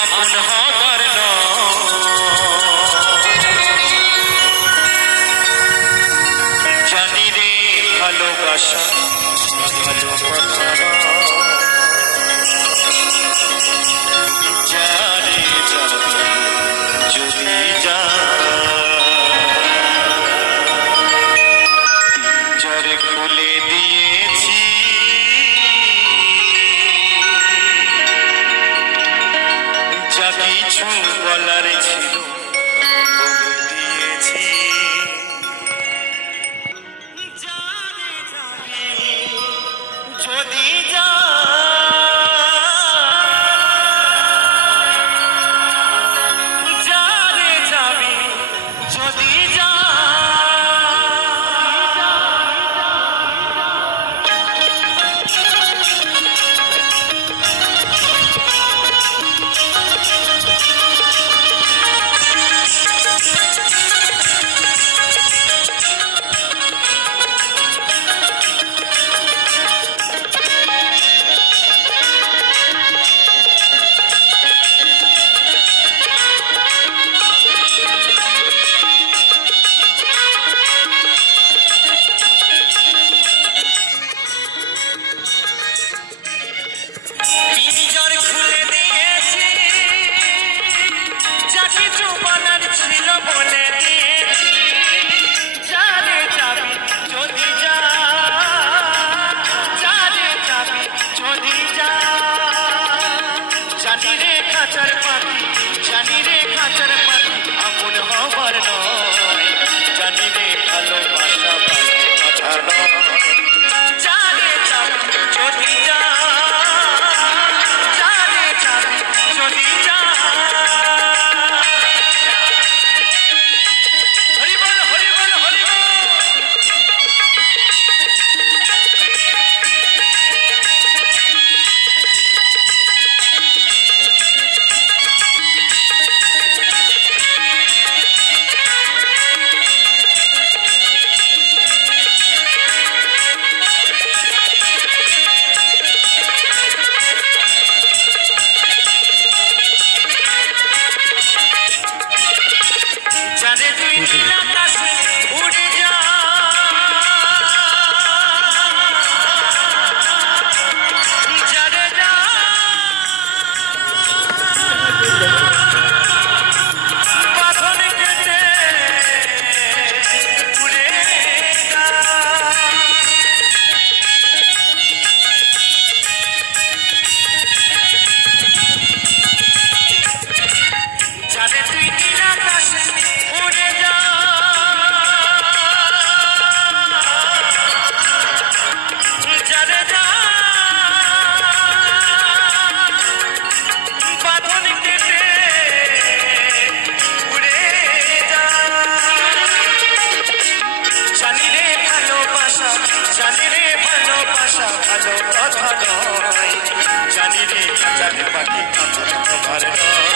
আপন হবার জানি রে ভালোবাসা ভালো কথা জানে যাবে যদি যা পিঞ্জরে খুলে দিয়েছি যা কিছু বলার ছিল বলে দিয়েছি জানে যাবে যদি যা জানে যাবে যদি যা পিঞ্জর খুলে দিয়েছি যা কিছু বলার ছিল বলে দিয়েছি জানে যাবি যদি যা জানে যাবি যদি যা জানি রে খাঁচার পাখি জানি রে খাঁচার পাখি আপন হবার নয় জানি রে ভালোবাসা ভালো কথা নয় জানে যাবি যদি যা জানে যাবি যদি যা হরি বল হরি বল হরি বল জানে তুই নীল আকাশে উড়ে যা জানে যা বাঁধন কেটে উড়ে যা জানে তুই নীল আকাশে উড়ে যা জানে যা বাঁধন কেটে উড়ে যা জানি রে ভালোবাসা জানি রে ভালোবাসা ভালো কথা নয় জানি রে খাঁচার পাখি খাঁচার তোমার নয়